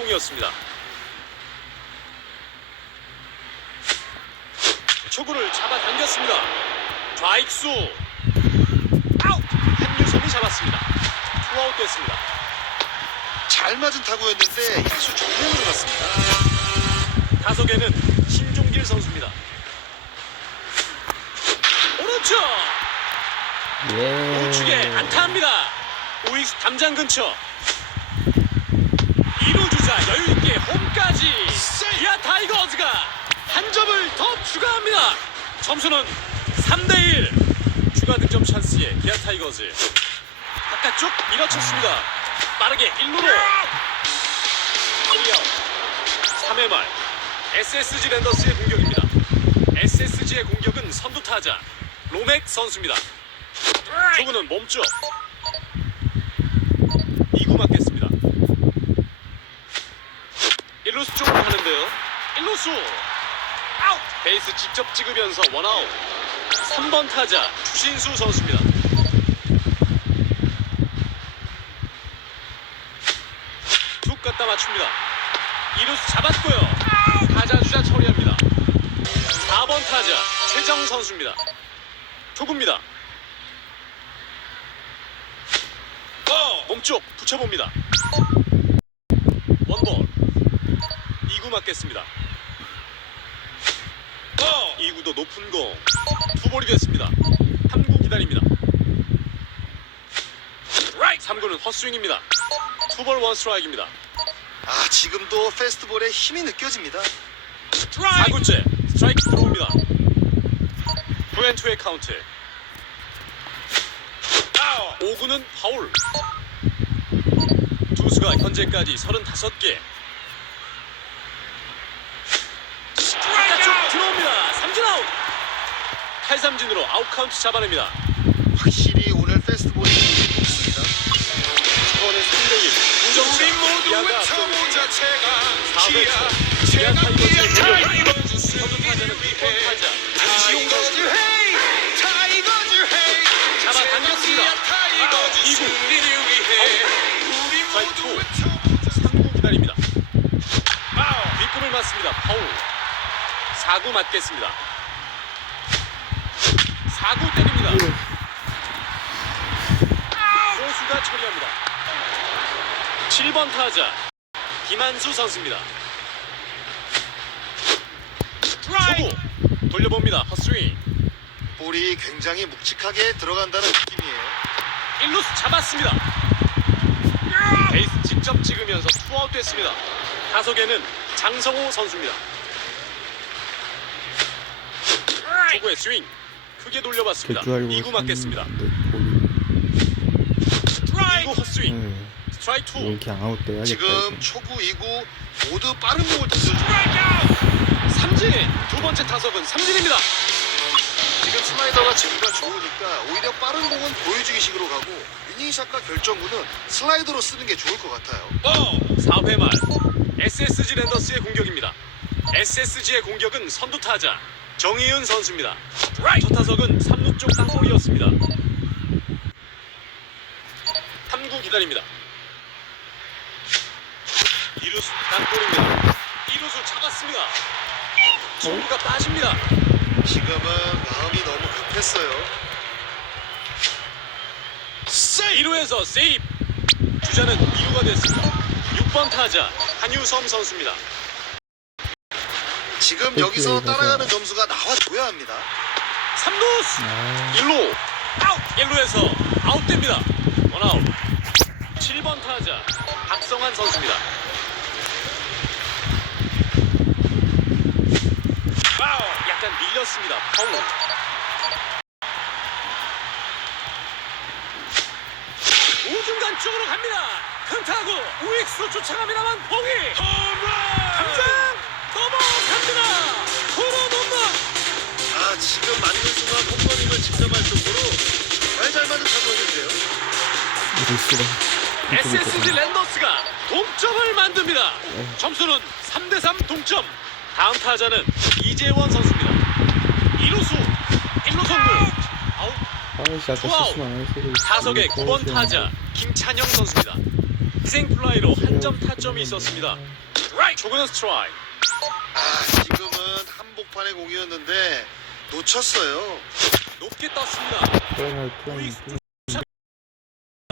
공이었습니다. 초구를 잡아당겼습니다. 좌익수 아웃 한유섬이 잡았습니다. 투아웃 됐습니다. 잘 맞은 타구였는데 야수 정면으로 갔습니다. 타석에는 신종길 선수입니다. 오른쪽 예. 우측에 안타합니다. 우익수 담장 근처. 3점을 더 추가합니다. 점수는 3대1. 추가 득점 찬스에 기아 타이거즈. 바깥쪽 밀어쳤습니다. 빠르게 1루로. 3회 말 SSG 랜더스의 공격입니다. SSG의 공격은 선두 타자 로맥 선수입니다. 조구는 몸쪽 2구 맞겠습니다. 1루수 쪽으로 가는데요. 1루수 베이스 직접 찍으면서 원아웃. 3번 타자 추신수 선수입니다. 툭 갖다 맞춥니다. 2루수 잡았고요. 타자 주자 처리합니다. 4번 타자 최정 선수입니다. 초구입니다. 몸쪽 붙여봅니다. 원볼. 2구 맞겠습니다. 2구도 높은 공 투볼이 됐습니다. 3구 기다립니다. 3구는 헛스윙입니다. 투볼 원 스트라이크입니다. 아 지금도 페스트볼에 힘이 느껴집니다. 4구째 스트라이크 들어옵니다. 투앤투의 카운트 5구는 파울 투수가 현재까지 35개 바깥쪽 들어옵니다. 삼진 아웃 탈삼진으로 아웃 카운트 잡아냅니다. 확실히 오늘 페스트볼이 높습니다. 스코어는 3대1 우정차 기아가 앞서고 자체가 4회 초 기아 타이거즈의 공격 선두 타자는 2번 타자 안지용 선수입니다. 잡아당겼습니다. 아, 2구 스트라이크 2 3구 기다립니다. 뒷꿈을 맞습니다. 파울 4구 맞겠습니다. 4구 때립니다. 호수가 처리합니다. 7번 타자 김한수 선수입니다. 초구 돌려봅니다. 헛스윙 볼이 굉장히 묵직하게 들어간다는 느낌이에요. 1루수 잡았습니다. 베이스 직접 찍으면서 투아웃 됐습니다. 타석에는 장성호 선수입니다. 초구의 스윙 크게 돌려봤습니다. 알고 2구 맞겠습니다. 볼이 2구 헛스윙 네. 스트라이크 2 이렇게 아웃 돼야겠다. 지금 이거. 초구, 2구 모두 빠른 공을 던져주고 삼진 두 번째 타석은 삼진입니다. 지금 슬라이더가 제구가 좋으니까 오히려 빠른 공은 보여주기 식으로 가고 위닝샷과 결정구는 슬라이더로 쓰는 게 좋을 것 같아요. 4회 말 SSG 랜더스의 공격입니다. SSG의 공격은 선두 타자 정희은 선수입니다. 첫 타석은 3루 쪽 땅볼이었습니다. 3구 기다립니다. 2루수 땅볼입니다. 2루수 잡았습니다. 송구가 빠집니다. 지금은 마음이 너무 급했어요. 2루에서 세이프 주자는 2루가 됐습니다. 6번 타자 한유섬 선수입니다. 지금 그 여기서 따라가는. 점수가 나와줘야 합니다. 3루수 아, 1루. 아웃! 1루에서 아웃됩니다. 원아웃. 7번 타자 박성환 선수입니다. 약간 밀렸습니다. 파울. 우중간 쪽으로 갑니다. 큰 타구. 우익수 쫓아갑니다만 봉이 당장 이럴 수가. SSG 랜더스가 동점을 만듭니다. 점수는 3대3 동점. 다음 타자는 이재원 선수입니다. 2루수 1루 선구 아웃 아이씨 아까 투아웃. 실수만 안 했어도. 타석의 이거 9번 넣었어야 타자 김찬영 선수입니다. 희생 플라이로 한 점 타점이 있었습니다. 초구는 스트라이크. 아 지금은 한복판의 공이었는데 놓쳤어요. 높게 떴습니다. 플라이 플라이 플라이